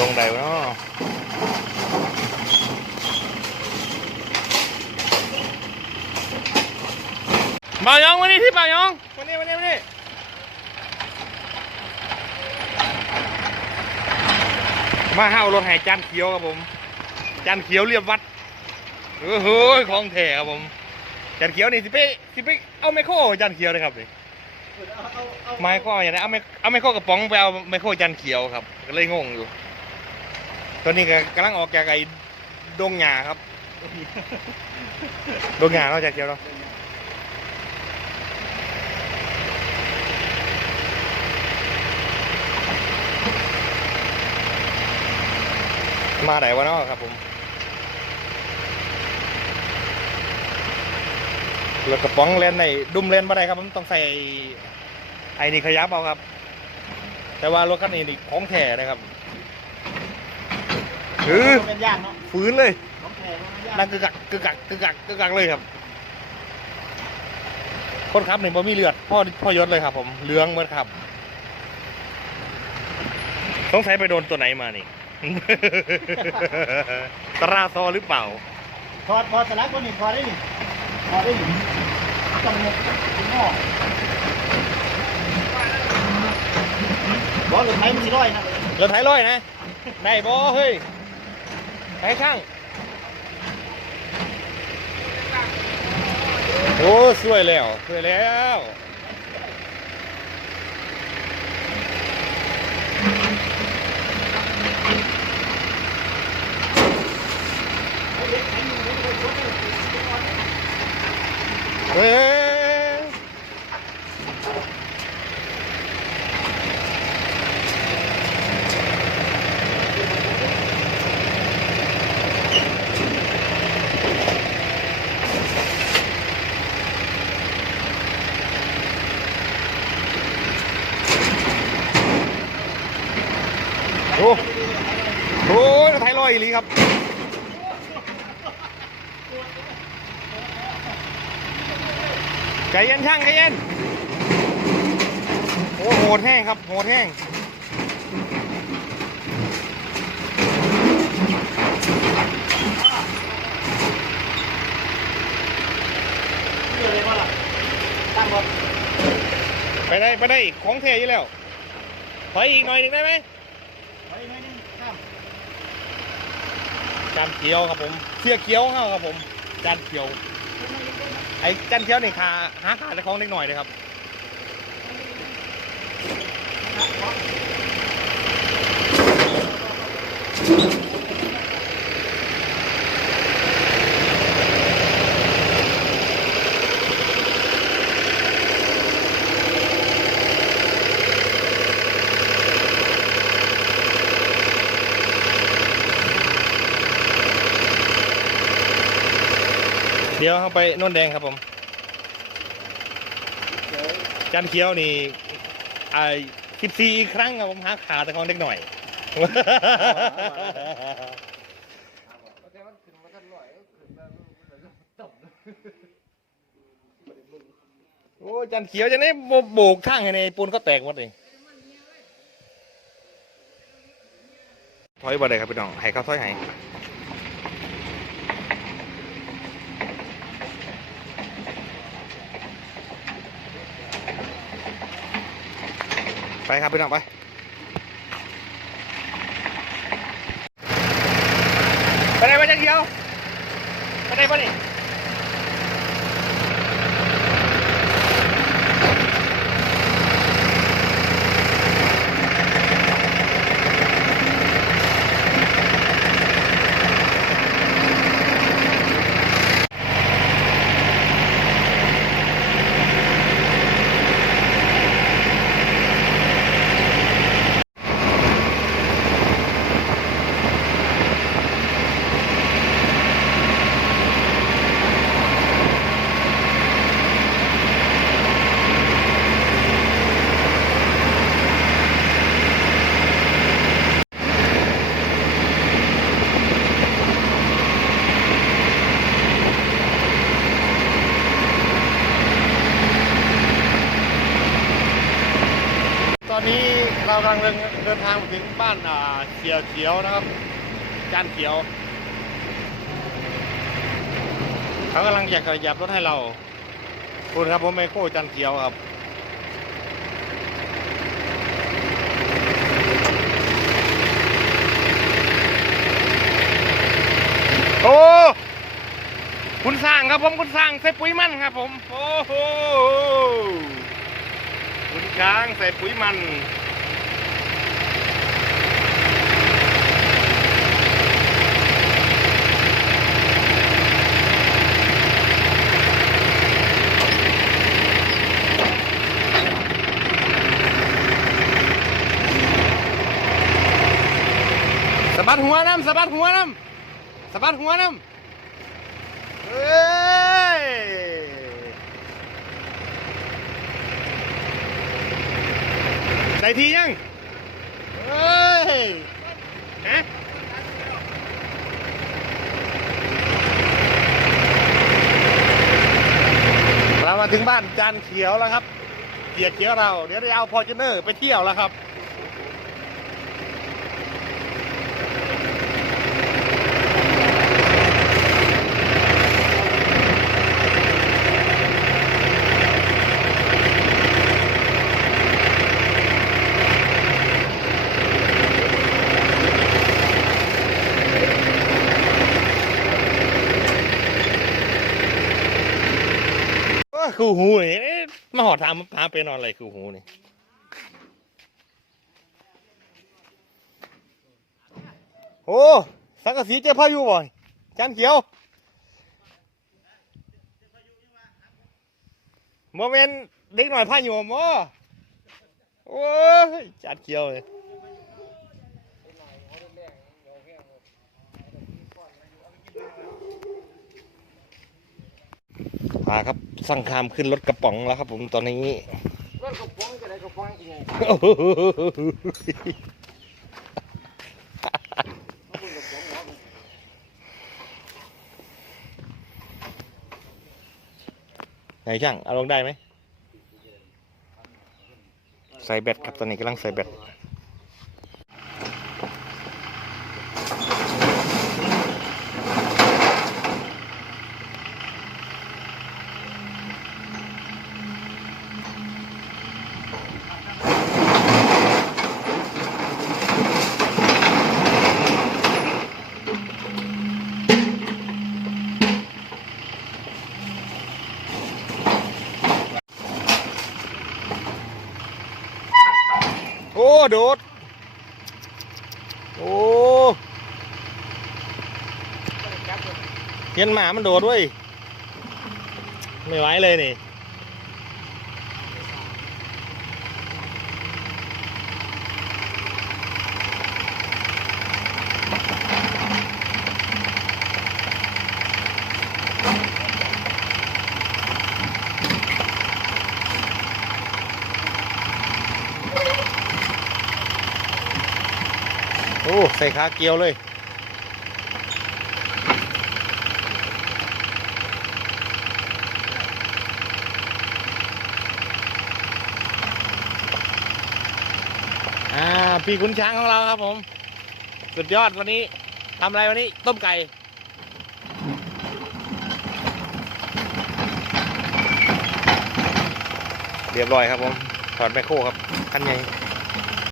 ลงใดวะเนาะบ่าวยองวันนี้ที่บ่าวยองวันนี้วันนี้วันนี้มาห้าวรถแห่จานเขียวครับผมจานเขียวเรียบวัดเออเฮ้ยของแท้ครับผมจานเขียวนี่สิไปสิไปเอาไมโครจานเขียวเลยครับนี่ไมโครอย่างไรเอาไมเอาไมโครกระป๋องไปเอาไมโครจานเขียวครับก็เลยงงอยู่ ตอนนี้ก็กำลังออกจากไอ้ดงหญ้าครับ ดงหญ้าเนาะจานเขียวเนาะมาไหนวะเนาะครับผมแล้วกระป๋องเลนในดุมเลนมาได้ครับผมต้องใส่ไอ้นี่ขยับเอาครับ แต่ว่ารถคันนี้นี่ของแท้นะครับ คือเป็นย่างเนาะฟื้นเลยของแท้มันย่างนั่งกึกกักกึกกักกึกกักกึกกักเลยครับ คนขับนี่บ่มีเลือดพ่อพ่อยศเลยครับผมเหลืองเหมือนครับต้องใช้ไปโดนตัวไหนมานี่ ตราซอหรือเปล่าถอดถอดสลักตัวนี้ถอดได้ดิถอดได้ดิจมูกถึงหม้อบอกเลยไทยมันสิร้อยนะ รถไถร้อยนะ ได้บ่เฮ้ย ไถช่าง โอ้ สวยแล้ว สวยแล้ว เฮ้ย โอ้โหไทยลอยอีหลีครับใจเย็นช่างใจเย็นโอ้โหดแห้งครับโหดแห้งไปได้ไปได้ของเทอยู่แล้วถอยอีกหน่อยหนึ่งได้ไหม ไว้หน่อยนึงข้าม จานเขียวครับผม เสื้อเขียวเข้าครับผมจานเขียว ไอ้จานเขียวนี่ขาหาขาในของเล็กหน่อยเลยครับเดี๋ยวเข้าไปโน่นแดงครับผมจานเขียวนี่ไอ้สิบสี่ครั้งครับผมหาขาแต่ของเล็กหน่อย โอ้จันเขียวจะได้โบกข้างให้ในปูนก็แตกหมดเลยถอยบ่ได้ครับพี่น้องให้เขาถอยให้ ครับพี่น้องไปไปไหนมาจันเดียวไปไหนมานี่ ลังเดินเดินทางมาถึงบ้านอ่าเสียเขียวนะครับจานเขียว เขากำลังจะขยับรถให้เรา คุณครับผมไมโครจานเขียวครับโอ้คุณสร้างครับผมคุณสร้างใส่ปุ๋ยมันครับผม โอ้โหคุณช้างใส่ปุ๋ยมัน บัดหัวน้ำสะบัดหัวน้ำสะบัดหัวน้ำเอ้ยได้ทียังเอ้ยฮะเรามาถึงบ้านจานเขียวแล้วครับเกียร์เขียวเราเดี๋ยวได้เอาพอร์จูเนอร์ไปเที่ยวแล้วครับ คู่หูนี่เอ๊ะมาหอดถามถามเป็นอะไรคู่หูนี่โอ้สังกะสีเจ้าพายุบ่อยจานเขียวโมเมนเด็กหน่อยพายุบ่โอ้ยจานเขียวเลย มาครับสั่งคามขึ้นรถกระป๋องแล้วครับ ผมตอนนี้รถกระป๋องจะได้กระป๋องอีกไงไหนช่างเอาลงได้ไหมใส่แบตครับตอนนี้กำลังใส่แบต โอ้โดด โอ้เห็นหมามันโดดด้วย ไม่ไหวเลยนี่ อ้ใส่ขาเกียวเลย อ่าพี่ขุนช้างของเราครับผม สุดยอดวันนี้ทำอะไรวันนี้ ต้มไก่เรียบร้อยครับผมถอดแมคโครครับคันใหญ่